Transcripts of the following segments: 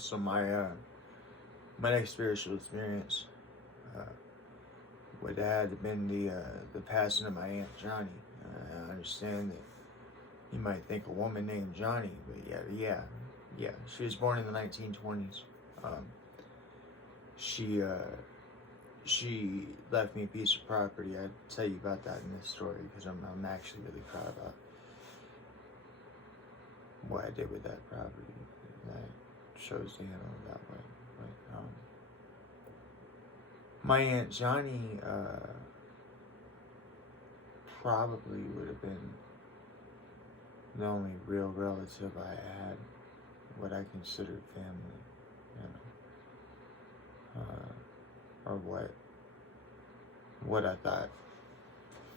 So my next spiritual experience would have been the passing of my aunt Johnny. I understand that you might think a woman named Johnny, but yeah. She was born in the 1920s. Um, she left me a piece of property. I'd tell you about that in this story because I'm actually really proud about what I did with that property. That shows the handle that way. But my Aunt Johnny probably would have been the only real relative I had, what I considered family, or what I thought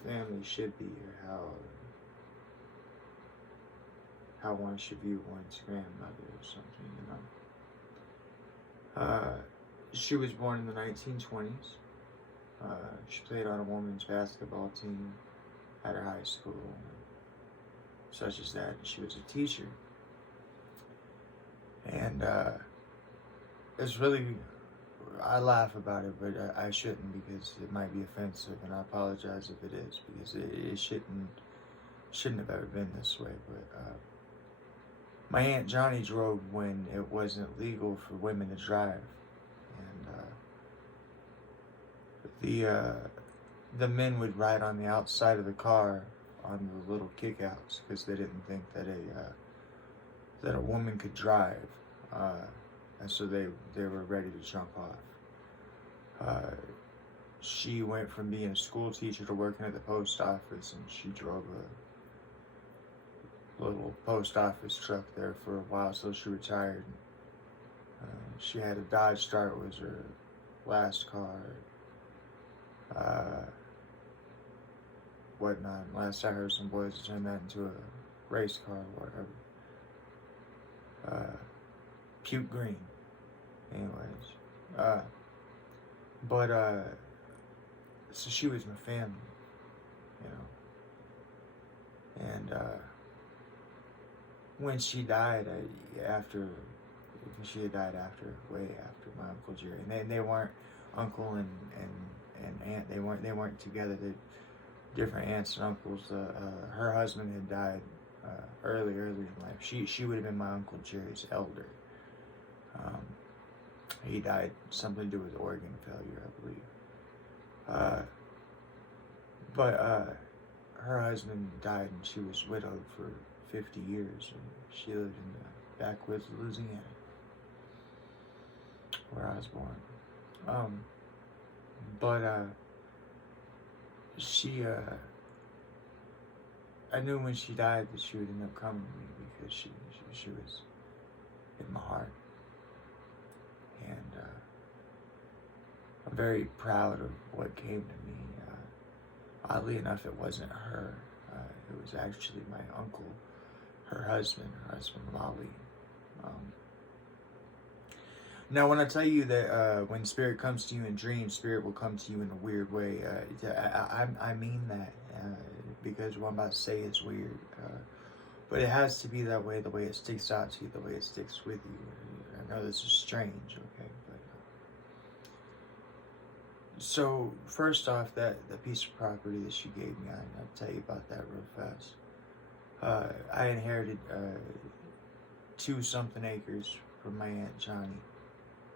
family should be, or how one should view one's grandmother or something, She was born in the 1920s. She played on a women's basketball team at her high school, such as that. She was a teacher. And it's really, I laugh about it, but I shouldn't, because it might be offensive, and I apologize if it is, because it shouldn't have ever been this way. But my Aunt Johnny drove when it wasn't legal for women to drive, and the men would ride on the outside of the car on the little kickouts because they didn't think that a woman could drive, and so they were ready to jump off. She went from being a school teacher to working at the post office, and she drove a little post office truck there for a while, so she retired. She had a Dodge Dart, was her last car, whatnot. Last I heard, some boys turned that into a race car or whatever. Puke green. Anyways. So she was my family, And when she died, she had died way after my Uncle Jerry. And they weren't uncle and aunt. They weren't together. They different aunts and uncles. Her husband had died early in life. She would have been my Uncle Jerry's elder. He died something to do with organ failure, I believe. But her husband died, and she was widowed for 50 years, and she lived in the backwoods of Louisiana, where I was born. I knew when she died that she would end up coming to me, because she was in my heart. And I'm very proud of what came to me. Oddly enough, it wasn't her. It was actually my uncle, her husband Lolly. Now, when I tell you that when spirit comes to you in dreams, spirit will come to you in a weird way, I mean that, because what I'm about to say is weird. But it has to be that way, the way it sticks out to you, the way it sticks with you. I know this is strange, okay? But so, first off, the piece of property that she gave me, I'll tell you about that real fast. I inherited 2-something acres from my Aunt Johnny,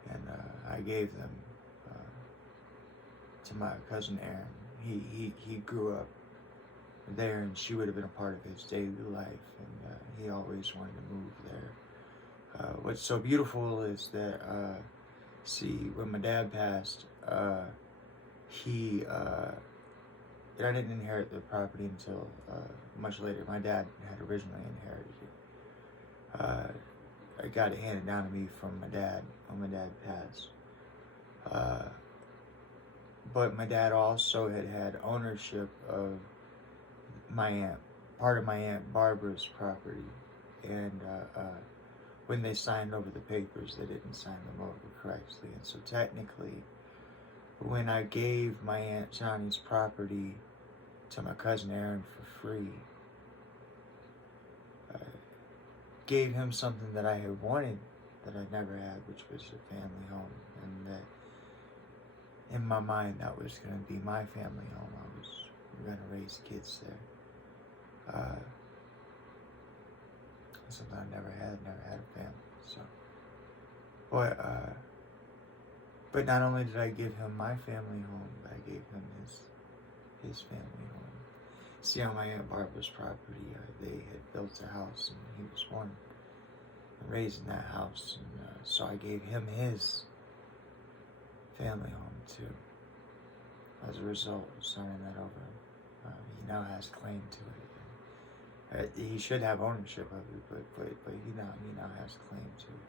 and I gave them to my cousin Aaron. He grew up there, and she would have been a part of his daily life, and he always wanted to move there. What's so beautiful is that, when my dad passed, I didn't inherit the property until much later. My dad had originally inherited it. I got it handed down to me from my dad when my dad passed. But my dad also had ownership of part of my Aunt Barbara's property. And when they signed over the papers, they didn't sign them over correctly. And so technically, when I gave my Aunt Johnny's property to my cousin Aaron for free, I gave him something that I had wanted that I never had, which was a family home, and that in my mind that was going to be my family home. I was going to raise kids there. Something I never had a family. So, but not only did I give him my family home, but I gave him his family home. See, on my Aunt Barbara's property, they had built a house, and he was born and raised in that house, and so I gave him his family home too. As a result of signing that over, he now has claim to it. He should have ownership of it, but he now has claim to it.